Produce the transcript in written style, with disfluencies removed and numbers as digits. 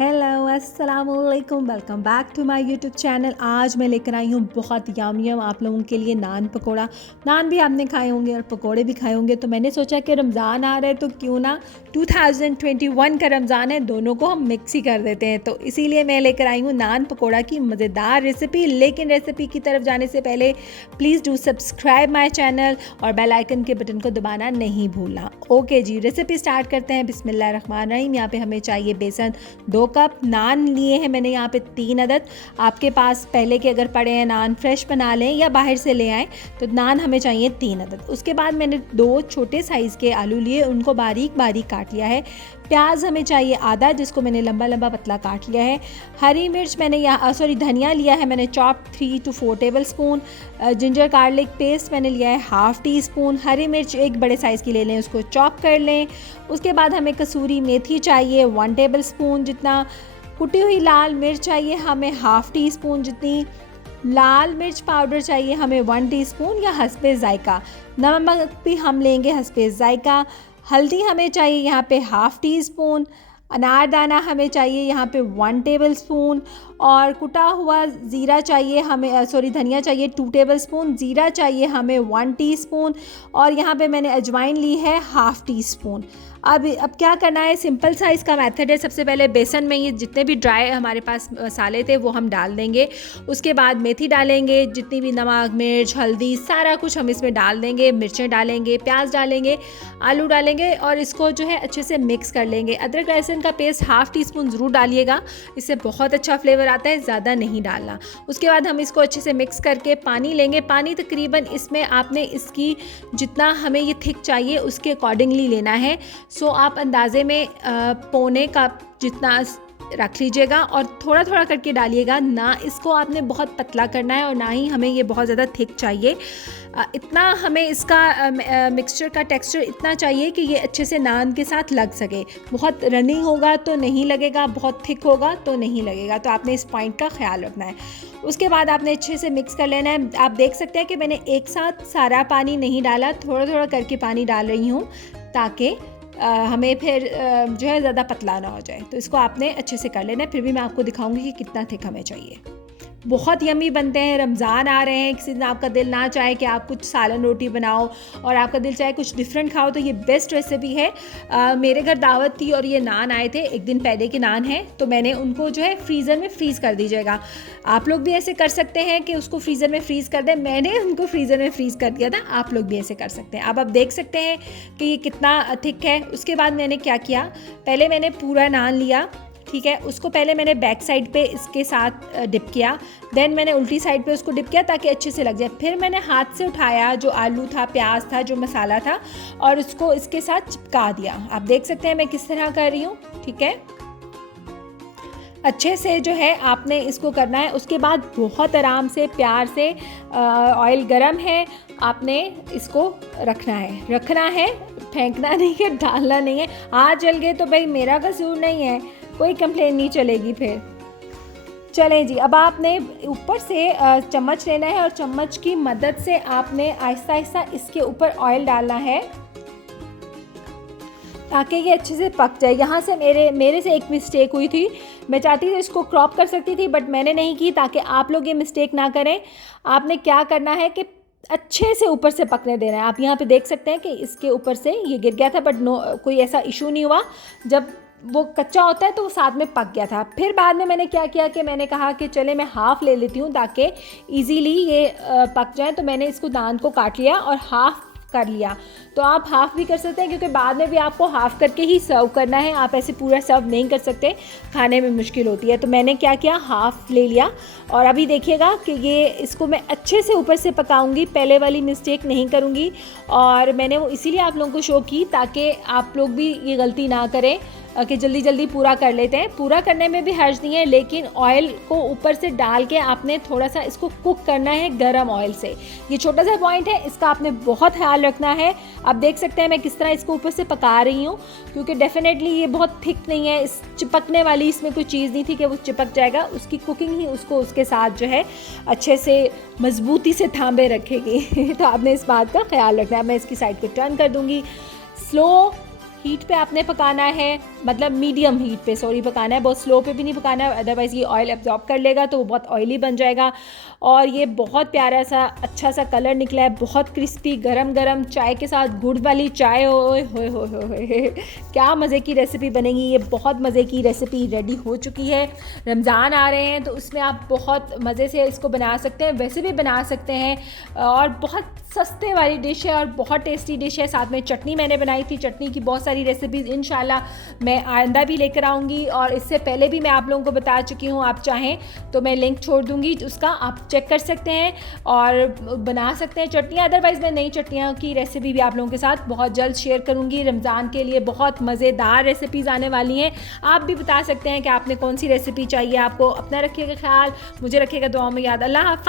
Hello अस्सलामुअलैकुम, welcome back to my YouTube channel. आज मैं लेकर आई हूँ बहुत यम आप लोगों के लिए नान पकोड़ा। नान भी आपने खाए होंगे और पकोड़े भी खाए होंगे, तो मैंने सोचा कि रमज़ान आ रहा है तो क्यों ना 2021 का रमज़ान है, दोनों को हम मिक्स ही कर देते हैं। तो इसीलिए मैं लेकर आई हूँ नान पकोड़ा की मज़ेदार रेसिपी। लेकिन रेसिपी की तरफ जाने से पहले please do subscribe my channel और बेल आइकन के बटन को दबाना नहीं भूलना। ओके जी, रेसिपी स्टार्ट करते हैं। बिस्मिल्लाहिर्रहमानिर्रहीम। यहाँ पे हमें चाहिए बेसन 2 कप, नान लिए हैं मैंने यहाँ पे 3 अदद। आपके पास पहले के अगर पड़े हैं नान फ्रेश बना लें या बाहर से ले आएँ, तो नान हमें चाहिए 3 अदद। उसके बाद मैंने 2 छोटे साइज़ के आलू लिए, उनको बारीक बारीक काट लिया है। प्याज हमें चाहिए आधा, जिसको मैंने लंबा लंबा पतला काट लिया है। हरी मिर्च मैंने यहाँ धनिया लिया है मैंने chop 3 to 4 table spoon. Ginger garlic paste मैंने लिया है हाफ़ टी स्पून। हरी मिर्च एक बड़े साइज़ की ले लें, उसको चॉप कर लें। उसके बाद हमें कसूरी मेथी चाहिए 1 टेबल स्पून जितना। कुटी हुई लाल मिर्च चाहिए हमें हाफ़ टी स्पून जितनी। लाल मिर्च पाउडर चाहिए हमें 1 टीस्पून या हस्बे ज़ायका। नमक भी हम लेंगे हस्बे ज़ायका। हल्दी हमें चाहिए यहाँ पे हाफ़ टी स्पून। अनारदाना हमें चाहिए यहाँ पे 1 टेबल स्पून। और कुटा हुआ ज़ीरा चाहिए हमें धनिया चाहिए 2 टेबल स्पून। ज़ीरा चाहिए हमें 1 टीस्पून। और यहाँ पे मैंने अजवाइन ली है हाफ़ टी स्पून। अब क्या करना है, सिंपल सा इसका मेथड है। सबसे पहले बेसन में ये जितने भी ड्राई हमारे पास मसाले थे वो हम डाल देंगे। उसके बाद मेथी डालेंगे, जितनी भी नमक मिर्च हल्दी सारा कुछ हम इसमें डाल देंगे। मिर्चें डालेंगे, प्याज डालेंगे, आलू डालेंगे और इसको जो है अच्छे से मिक्स कर लेंगे। अदरक लहसुन का पेस्ट हाफ़ टी स्पून ज़रूर डालिएगा, इससे बहुत अच्छा फ्लेवर आता है, ज़्यादा नहीं डालना। उसके बाद हम इसको अच्छे से मिक्स करके पानी लेंगे। पानी तकरीबन इसमें आपने इसकी जितना हमें ये थिक चाहिए उसके अकॉर्डिंगली लेना है। सो आप अंदाज़े में पौने कप जितना रख लीजिएगा और थोड़ा थोड़ा करके डालिएगा। ना इसको आपने बहुत पतला करना है और ना ही हमें ये बहुत ज़्यादा थिक चाहिए। इतना हमें इसका मिक्सचर का टेक्सचर इतना चाहिए कि ये अच्छे से नान के साथ लग सके। बहुत रनिंग होगा तो नहीं लगेगा, बहुत थिक होगा तो नहीं लगेगा। तो आपने इस पॉइंट का ख्याल रखना है। उसके बाद आपने अच्छे से मिक्स कर लेना है। आप देख सकते हैं कि मैंने एक साथ सारा पानी नहीं डाला, थोड़ा थोड़ा करके पानी डाल रही हूँ ताकि हमें फिर जो है ज़्यादा पतला ना हो जाए। तो इसको आपने अच्छे से कर लेना है। फिर भी मैं आपको दिखाऊंगी कि कितना थिक हमें चाहिए। बहुत यमी बनते हैं। रमज़ान आ रहे हैं, किसी दिन आपका दिल ना चाहे कि आप कुछ सालन रोटी बनाओ और आपका दिल चाहे कुछ डिफरेंट खाओ, तो ये बेस्ट रेसिपी है। मेरे घर दावत थी और ये नान आए थे, एक दिन पहले के नान हैं, तो मैंने उनको जो है फ्रीज़र में फ्रीज़ कर दीजिएगा। आप लोग भी ऐसे कर सकते हैं कि उसको फ्रीज़र में फ्रीज़ कर दें। मैंने उनको फ्रीज़र में फ्रीज़ कर दिया था, आप लोग भी ऐसे कर सकते हैं। अब आप देख सकते हैं कि ये कितना थिक है। उसके बाद मैंने क्या किया, पहले मैंने पूरा नान लिया, ठीक है। उसको पहले मैंने बैक साइड पे इसके साथ डिप किया, देन मैंने उल्टी साइड पे उसको डिप किया ताकि अच्छे से लग जाए। फिर मैंने हाथ से उठाया जो आलू था, प्याज था, जो मसाला था, और उसको इसके साथ चिपका दिया। आप देख सकते हैं मैं किस तरह कर रही हूँ, ठीक है। अच्छे से जो है आपने इसको करना है। उसके बाद बहुत आराम से प्यार से ऑयल गरम है, आपने इसको रखना है, फेंकना नहीं है, डालना नहीं है। हाथ जल गए तो भाई मेरा कसूर नहीं है, कोई कंप्लेन नहीं चलेगी फिर। चलें जी, अब आपने ऊपर से चम्मच लेना है और चम्मच की मदद से आपने आहिस्ता आहिस्ता इसके ऊपर ऑयल डालना है ताकि ये अच्छे से पक जाए। यहाँ से मेरे से एक मिस्टेक हुई थी। मैं चाहती थी इसको क्रॉप कर सकती थी, बट मैंने नहीं की, ताकि आप लोग ये मिस्टेक ना करें। आपने क्या करना है कि अच्छे से ऊपर से पकने देना है। आप यहाँ पे देख सकते हैं कि इसके ऊपर से ये गिर गया था, बट कोई ऐसा इशू नहीं हुआ। जब वो कच्चा होता है तो वो साथ में पक गया था। फिर बाद में मैंने क्या किया कि मैंने कहा कि चले मैं हाफ़ ले लेती हूँ ताकि इजीली ये पक जाए। तो मैंने इसको दान को काट लिया और हाफ़ कर लिया। तो आप हाफ़ भी कर सकते हैं, क्योंकि बाद में भी आपको हाफ़ करके ही सर्व करना है। आप ऐसे पूरा सर्व नहीं कर सकते, खाने में मुश्किल होती है। तो मैंने क्या किया, हाफ़ ले लिया। और अभी देखिएगा कि ये इसको मैं अच्छे से ऊपर से पकाऊंगी, पहले वाली मिस्टेक नहीं करूंगी। और मैंने वो इसीलिए आप लोगों को शो की ताकि आप लोग भी ये गलती ना करें कि जल्दी जल्दी पूरा कर लेते हैं। पूरा करने में भी हर्ज नहीं है, लेकिन ऑयल को ऊपर से डाल के आपने थोड़ा सा इसको कुक करना है गरम ऑयल से। ये छोटा सा पॉइंट है, इसका आपने बहुत ख्याल रखना है। आप देख सकते हैं मैं किस तरह इसको ऊपर से पका रही हूँ, क्योंकि डेफिनेटली ये बहुत थिक नहीं है, इस चिपकने वाली इसमें कोई चीज़ नहीं थी कि वो चिपक जाएगा। उसकी कुकिंग ही उसको उसके साथ जो है अच्छे से मजबूती से थामे रखेगी। तो आपने इस बात का ख्याल रखना है। मैं इसकी साइड को टर्न कर दूँगी। स्लो हीट पे आपने पकाना है, मतलब मीडियम हीट पे सॉरी पकाना है, बहुत स्लो पे भी नहीं पकाना है, अदरवाइज़ ये ऑयल एब्जॉर्ब कर लेगा तो वो बहुत ऑयली बन जाएगा। और ये बहुत प्यारा सा अच्छा सा कलर निकला है, बहुत क्रिस्पी गरम गरम चाय के साथ, गुड़ वाली चाय। ओए होए होए होए क्या मज़े की रेसिपी बनेगी। ये बहुत मज़े की रेसिपी रेडी हो चुकी है। रमज़ान आ रहे हैं तो उसमें आप बहुत मज़े से इसको बना सकते हैं, वैसे भी बना सकते हैं, और बहुत सस्ते वाली डिश है और बहुत टेस्टी डिश है। साथ में चटनी मैंने बनाई थी, चटनी की बहुत सारी रेसिपीज़ इंशाल्लाह मैं आइंदा भी लेकर आऊँगी, और इससे पहले भी मैं आप लोगों को बता चुकी हूँ। आप चाहें तो मैं लिंक छोड़ दूँगी उसका, आप चेक कर सकते हैं और बना सकते हैं चटनियाँ। अदरवाइज़ मैं नई चटनियों की रेसिपी भी आप लोगों के साथ बहुत जल्द शेयर करूँगी। रमज़ान के लिए बहुत मज़ेदार रेसिपीज़ आने वाली हैं। आप भी बता सकते हैं कि आपने कौन सी रेसिपी चाहिए आपको। अपना रखिएगा ख्याल, मुझे रखिएगा दुआ में याद। अल्लाह हाफ़िज़।